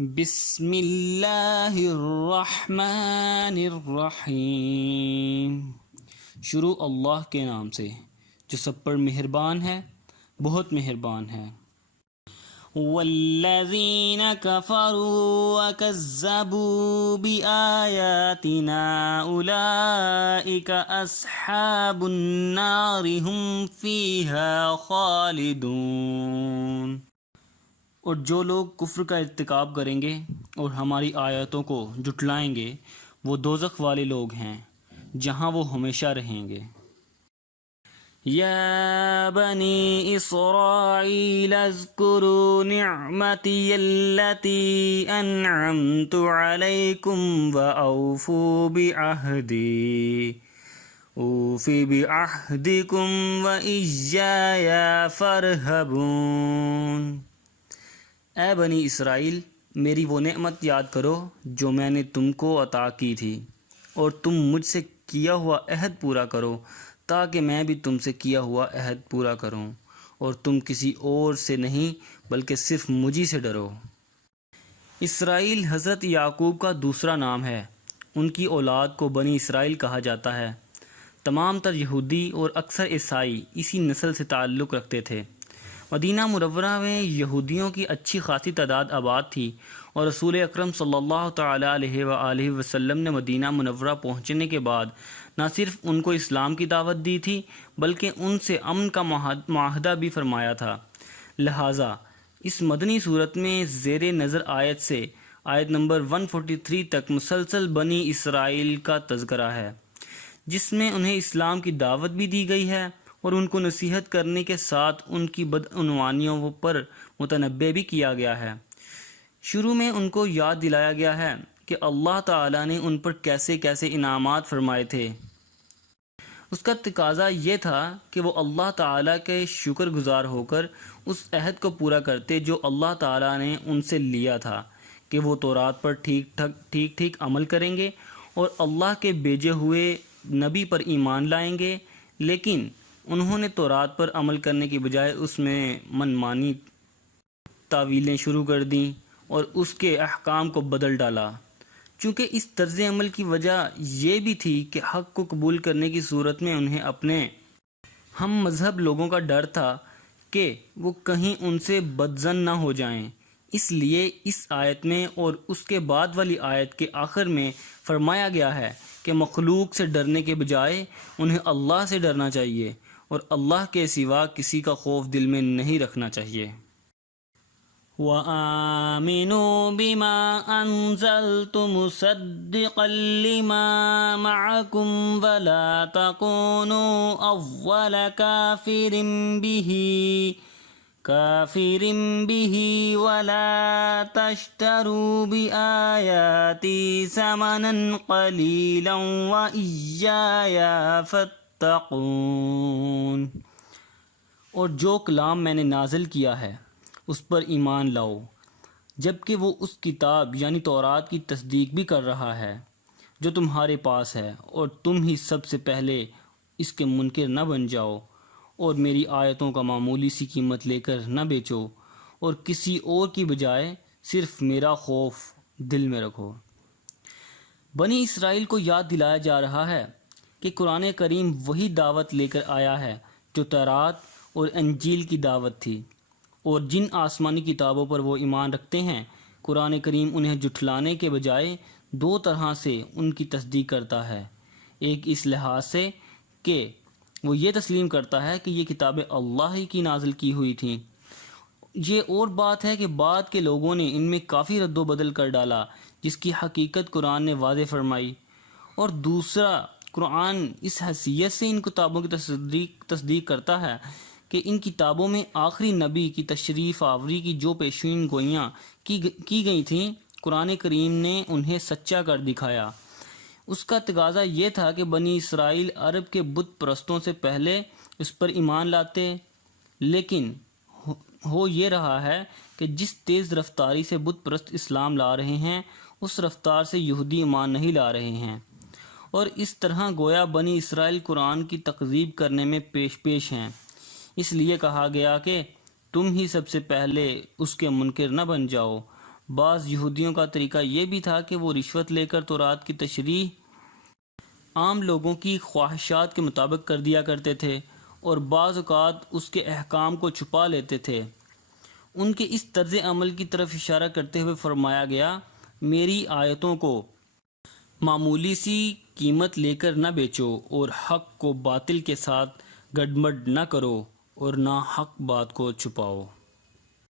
بسم اللہ الرحمن الرحیم۔ شروع اللہ کے نام سے جو سب پر مہربان ہے، بہت مہربان ہے۔ والذین کفروا وکذبوا بآیاتنا اولئک اصحاب النار هم فیہا خالدون۔ اور جو لوگ کفر کا ارتکاب کریں گے اور ہماری آیتوں کو جھٹلائیں گے، وہ دوزخ والے لوگ ہیں جہاں وہ ہمیشہ رہیں گے۔ یا بنی اسرائیل اذکروا نعمتی التی انعمت علیکم واوفوا بعہدی اوفی بعہدکم وإیایا فارہبون۔ اے بنی اسرائیل، میری وہ نعمت یاد کرو جو میں نے تم کو عطا کی تھی، اور تم مجھ سے کیا ہوا عہد پورا کرو تاکہ میں بھی تم سے کیا ہوا عہد پورا کروں، اور تم کسی اور سے نہیں بلکہ صرف مجھی سے ڈرو۔ اسرائیل حضرت یعقوب کا دوسرا نام ہے۔ ان کی اولاد کو بنی اسرائیل کہا جاتا ہے۔ تمام تر یہودی اور اکثر عیسائی اسی نسل سے تعلق رکھتے تھے۔ مدینہ منورہ میں یہودیوں کی اچھی خاصی تعداد آباد تھی، اور رسول اکرم صلی اللہ تعالیٰ علیہ وآلہ وسلم نے مدینہ منورہ پہنچنے کے بعد نہ صرف ان کو اسلام کی دعوت دی تھی بلکہ ان سے امن کا معاہدہ بھی فرمایا تھا۔ لہٰذا اس مدنی صورت میں زیر نظر آیت سے آیت نمبر 143 تک مسلسل بنی اسرائیل کا تذکرہ ہے، جس میں انہیں اسلام کی دعوت بھی دی گئی ہے اور ان کو نصیحت کرنے کے ساتھ ان کی بدعنوانیوں پر متنبہ بھی کیا گیا ہے۔ شروع میں ان کو یاد دلایا گیا ہے کہ اللہ تعالیٰ نے ان پر کیسے کیسے انعامات فرمائے تھے۔ اس کا تقاضا یہ تھا کہ وہ اللہ تعالیٰ کے شکر گزار ہو کر اس عہد کو پورا کرتے جو اللہ تعالیٰ نے ان سے لیا تھا کہ وہ تورات پر ٹھیک عمل کریں گے اور اللہ کے بھیجے ہوئے نبی پر ایمان لائیں گے، لیکن انہوں نے تورات پر عمل کرنے کی بجائے اس میں منمانی تعویلیں شروع کر دیں اور اس کے احکام کو بدل ڈالا۔ چونکہ اس طرز عمل کی وجہ یہ بھی تھی کہ حق کو قبول کرنے کی صورت میں انہیں اپنے ہم مذہب لوگوں کا ڈر تھا کہ وہ کہیں ان سے بدظن نہ ہو جائیں۔ اس لیے اس آیت میں اور اس کے بعد والی آیت کے آخر میں فرمایا گیا ہے کہ مخلوق سے ڈرنے کے بجائے انہیں اللہ سے ڈرنا چاہیے اور اللہ کے سوا کسی کا خوف دل میں نہیں رکھنا چاہیے۔ وَآمِنُوا بِمَا أَنزَلْتُ مُصَدِّقًا لِمَا مَعَكُمْ وَلَا تَكُونُوا أَوَّلَ كَافِرٍ بِهِ وَلَا تَشْتَرُوا بِآيَاتِي ثَمَنًا قَلِيلًا وَإِيَّايَ فَاتَّقُونِ۔ اور جو کلام میں نے نازل کیا ہے اس پر ایمان لاؤ، جبکہ وہ اس کتاب یعنی تورات کی تصدیق بھی کر رہا ہے جو تمہارے پاس ہے، اور تم ہی سب سے پہلے اس کے منکر نہ بن جاؤ، اور میری آیتوں کا معمولی سی قیمت لے کر نہ بیچو، اور کسی اور کی بجائے صرف میرا خوف دل میں رکھو۔ بنی اسرائیل کو یاد دلایا جا رہا ہے کہ قرآن کریم وہی دعوت لے کر آیا ہے جو تورات اور انجیل کی دعوت تھی، اور جن آسمانی کتابوں پر وہ ایمان رکھتے ہیں، قرآن کریم انہیں جھٹلانے کے بجائے دو طرح سے ان کی تصدیق کرتا ہے۔ ایک اس لحاظ سے کہ وہ یہ تسلیم کرتا ہے کہ یہ کتابیں اللہ ہی کی نازل کی ہوئی تھیں۔ یہ اور بات ہے کہ بعد کے لوگوں نے ان میں کافی رد و بدل کر ڈالا جس کی حقیقت قرآن نے واضح فرمائی، اور دوسرا قرآن اس حیثیت سے ان کتابوں کی تصدیق کرتا ہے کہ ان کتابوں میں آخری نبی کی تشریف آوری کی جو پیشین گوئیاں کی گئی تھیں، قرآن کریم نے انہیں سچا کر دکھایا۔ اس کا تقاضا یہ تھا کہ بنی اسرائیل عرب کے بت پرستوں سے پہلے اس پر ایمان لاتے، لیکن ہو یہ رہا ہے کہ جس تیز رفتاری سے بت پرست اسلام لا رہے ہیں اس رفتار سے یہودی ایمان نہیں لا رہے ہیں، اور اس طرح گویا بنی اسرائیل قرآن کی تکذیب کرنے میں پیش ہیں۔ اس لیے کہا گیا کہ تم ہی سب سے پہلے اس کے منکر نہ بن جاؤ، بعض یہودیوں کا طریقہ یہ بھی تھا کہ وہ رشوت لے کر تورات کی تشریح عام لوگوں کی خواہشات کے مطابق کر دیا کرتے تھے اور بعض اوقات اس کے احکام کو چھپا لیتے تھے۔ ان کے اس طرز عمل کی طرف اشارہ کرتے ہوئے فرمایا گیا، میری آیتوں کو معمولی سی قیمت لے کر نہ بیچو اور حق کو باطل کے ساتھ گڈمڈ نہ کرو اور نہ حق بات کو چھپاؤ۔